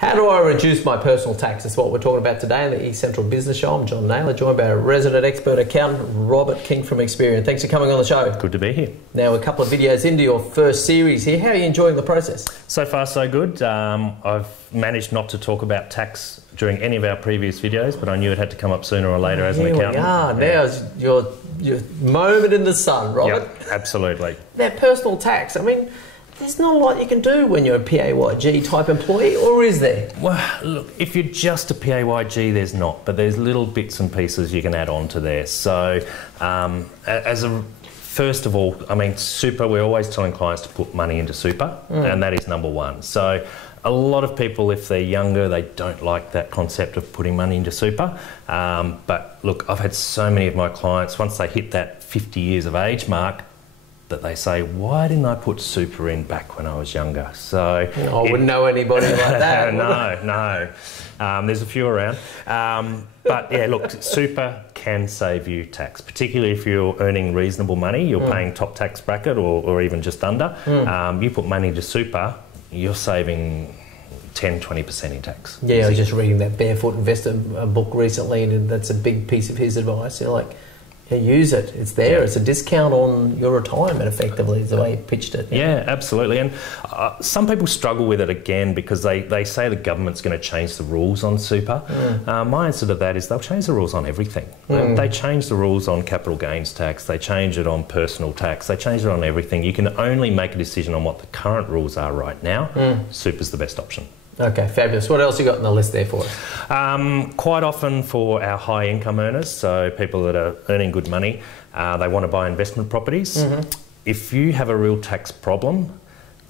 How do I reduce my personal tax? That's what we're talking about today on the eCentral Business Show. I'm John Nayler, joined by a resident expert accountant, Robert King from Xperion. Thanks for coming on the show. Good to be here. Now, a couple of videos into your first series here. How are you enjoying the process? So far, so good. I've managed not to talk about tax during any of our previous videos, but I knew it had to come up sooner or later as an accountant. Now's your moment in the sun, Robert. Yep, absolutely. That personal tax, I mean, there's not a lot you can do when you're a PAYG type employee, or is there? Well, look, if you're just a PAYG, there's not, but there's little bits and pieces you can add on to there. So, first of all, I mean, super, we're always telling clients to put money into super, and that is number one. So, a lot of people, if they're younger, they don't like that concept of putting money into super. But look, I've had so many of my clients, once they hit that 50 years of age mark, that they say, why didn't I put super in back when I was younger? So I wouldn't know anybody like that. No. There's a few around. But yeah, look, super can save you tax, particularly if you're earning reasonable money, you're paying top tax bracket or even just under. You put money into super, you're saving 10-20% in tax. Yeah, I was just reading that Barefoot Investor book recently, and that's a big piece of his advice. You're like, use it. It's there. Yeah. It's a discount on your retirement, effectively, is the way he pitched it. Yeah, absolutely. And some people struggle with it again because they say the government's going to change the rules on super. My answer to that is they'll change the rules on everything. They change the rules on capital gains tax. They change it on personal tax. They change it on everything. You can only make a decision on what the current rules are right now. Super's the best option. Okay, fabulous. What else you got on the list there for us? Quite often for our high income earners, so people that are earning good money, they want to buy investment properties. If you have a real tax problem,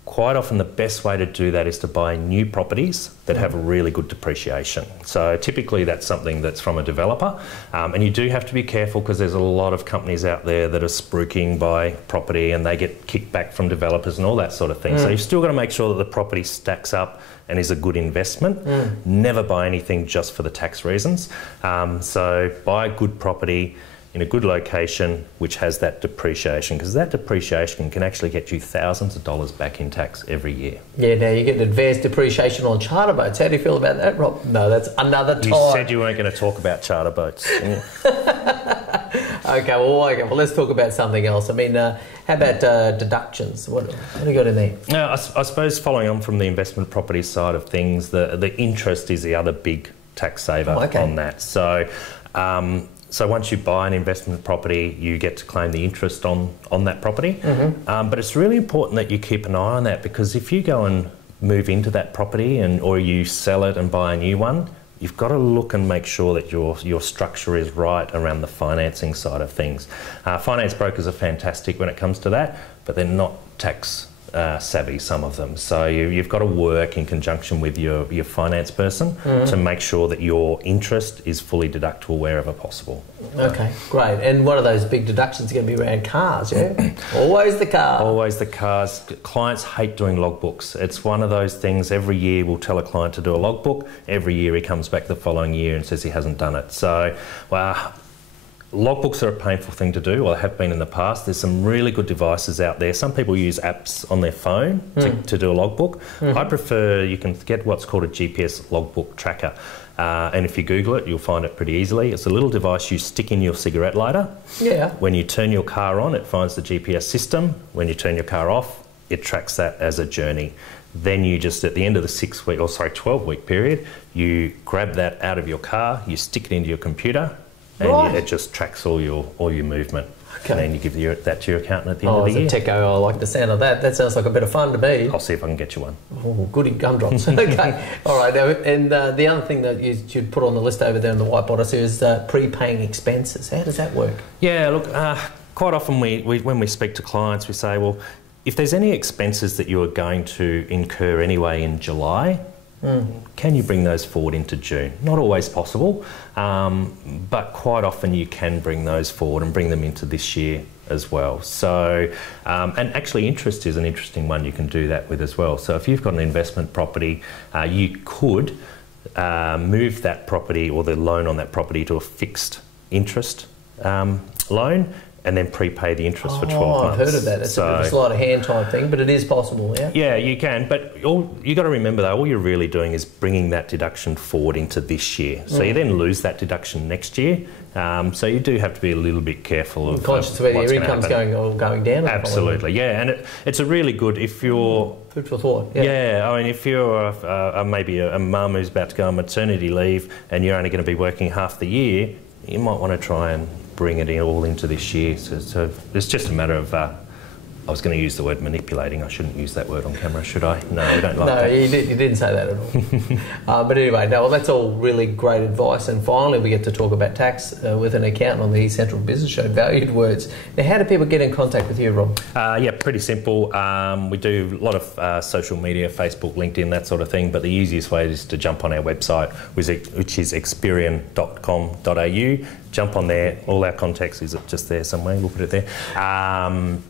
quite often the best way to do that is to buy new properties that have a really good depreciation. So typically that's something that's from a developer, and you do have to be careful because there's a lot of companies out there that are spruiking by property and they get kicked back from developers and all that sort of thing. So you've still got to make sure that the property stacks up and is a good investment. Never buy anything just for the tax reasons. So buy a good property in a good location which has that depreciation, because that depreciation can actually get you thousands of dollars back in tax every year. Yeah, now you get advanced depreciation on charter boats. How do you feel about that, Rob? No, that's another time. You said you weren't going to talk about charter boats. Okay, well, let's talk about something else. I mean, how about deductions? What do you got in there? I suppose following on from the investment property side of things, the interest is the other big tax saver on that. So once you buy an investment property, you get to claim the interest on that property. But it's really important that you keep an eye on that, because if you go and move into that property or you sell it and buy a new one, you've got to look and make sure that your structure is right around the financing side of things. Finance brokers are fantastic when it comes to that, but they're not tax savvy, some of them. So you've got to work in conjunction with your finance person to make sure that your interest is fully deductible wherever possible. Okay, great. And one of those big deductions going to be around cars, yeah? Always the car. Always the cars. Clients hate doing logbooks. It's one of those things, every year we'll tell a client to do a logbook. Every year he comes back the following year and says he hasn't done it. So, well, logbooks are a painful thing to do, or have been in the past. There's some really good devices out there. Some people use apps on their phone to do a logbook. I prefer, you can get what's called a GPS logbook tracker. And if you Google it, you'll find it pretty easily. It's a little device you stick in your cigarette lighter. Yeah. When you turn your car on, it finds the GPS system. When you turn your car off, it tracks that as a journey. Then you just, at the end of the 12-week period, you grab that out of your car, you stick it into your computer, and it just tracks all your movement. Okay. And then you give that to your accountant at the end of the year. As a techo, I like the sound of that. That sounds like a bit of fun to me. I'll see if I can get you one. Oh, goody gumdrops. Okay. All right. Now, and the other thing that you should put on the list over there on the white bodice is prepaying expenses. How does that work? Yeah, look, quite often when we speak to clients, we say, well, if there's any expenses that you are going to incur anyway in July, can you bring those forward into June? Not always possible, but quite often you can bring those forward and bring them into this year as well. So, and actually interest is an interesting one you can do that with as well. So if you've got an investment property, you could move that property or the loan on that property to a fixed interest loan, and then prepay the interest for 12 months. I've heard of that. It's a bit of a sleight of hand type thing, but it is possible, yeah? Yeah, you can, but you got to remember though, all you're really doing is bringing that deduction forward into this year. So you then lose that deduction next year. So you do have to be a little bit careful of conscious whether your income's going down. Absolutely, yeah, and it's a really good if you're food for thought. Yeah, I mean, if you're maybe a mum who's about to go on maternity leave and you're only going to be working half the year, you might want to try and bring it all into this year. So it's just a matter of, I was going to use the word manipulating. I shouldn't use that word on camera, should I? No, we don't like that. No, you didn't say that at all. But anyway, no, well, that's all really great advice. And finally, we get to talk about tax with an accountant on the eCentral Business Show, Valued Words. Now, how do people get in contact with you, Rob? Yeah, pretty simple. We do a lot of social media, Facebook, LinkedIn, that sort of thing. But the easiest way is to jump on our website, which is xperion.com.au. Jump on there. All our contacts is just there somewhere. We'll put it there.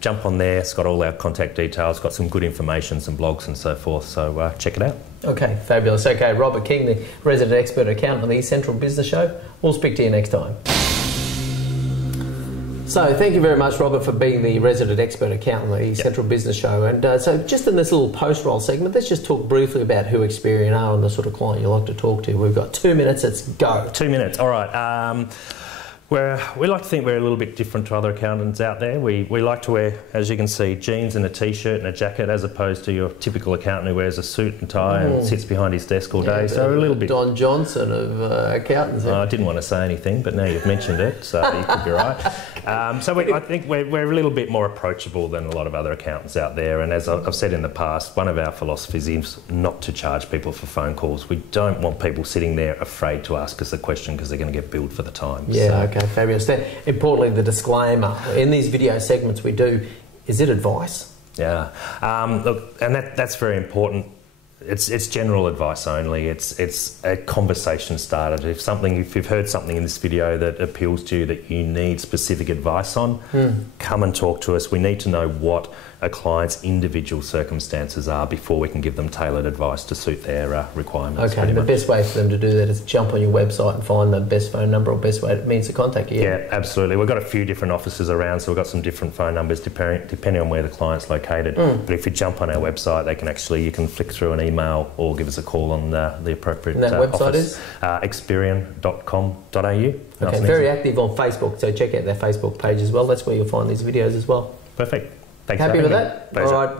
Jump on there. It's got all our contact details. Got some good information, some blogs and so forth. So check it out. Okay, fabulous. Okay, Robert King, the resident expert accountant on the eCentral Business Show. We'll speak to you next time. So thank you very much, Robert, for being the resident expert accountant on the eCentral Business Show. And so just in this little post-roll segment, let's just talk briefly about who Xperion are and the sort of client you like to talk to. We've got 2 minutes. Let's go. 2 minutes. All right. We like to think we're a little bit different to other accountants out there. We like to wear, as you can see, jeans and a t-shirt and a jacket, as opposed to your typical accountant who wears a suit and tie and sits behind his desk all day. So we're a little bit Don Johnson of accountants. I didn't want to say anything, but now you've mentioned it, so you could be right. I think we're a little bit more approachable than a lot of other accountants out there. And as I've said in the past, one of our philosophies is not to charge people for phone calls. We don't want people sitting there afraid to ask us a question because they're going to get billed for the time. Yeah, okay. Fabulous. Importantly, the disclaimer in these video segments we do, is it advice? Yeah, look, and that's very important. It's general advice only. It's a conversation starter. If you've heard something in this video that appeals to you that you need specific advice on, come and talk to us. We need to know what a client's individual circumstances are before we can give them tailored advice to suit their requirements. Okay, the best way for them to do that is jump on your website and find the best phone number or best way it means to contact you. Yeah, absolutely. We've got a few different offices around, so we've got some different phone numbers depending on where the client's located. But if you jump on our website, you can flick through an email or give us a call on the appropriate and that website office. Is? Xperion.com.au. Okay, very active on Facebook, so check out their Facebook page as well. That's where you'll find these videos as well. Perfect. Thanks. Happy with that? Pleasure. All right.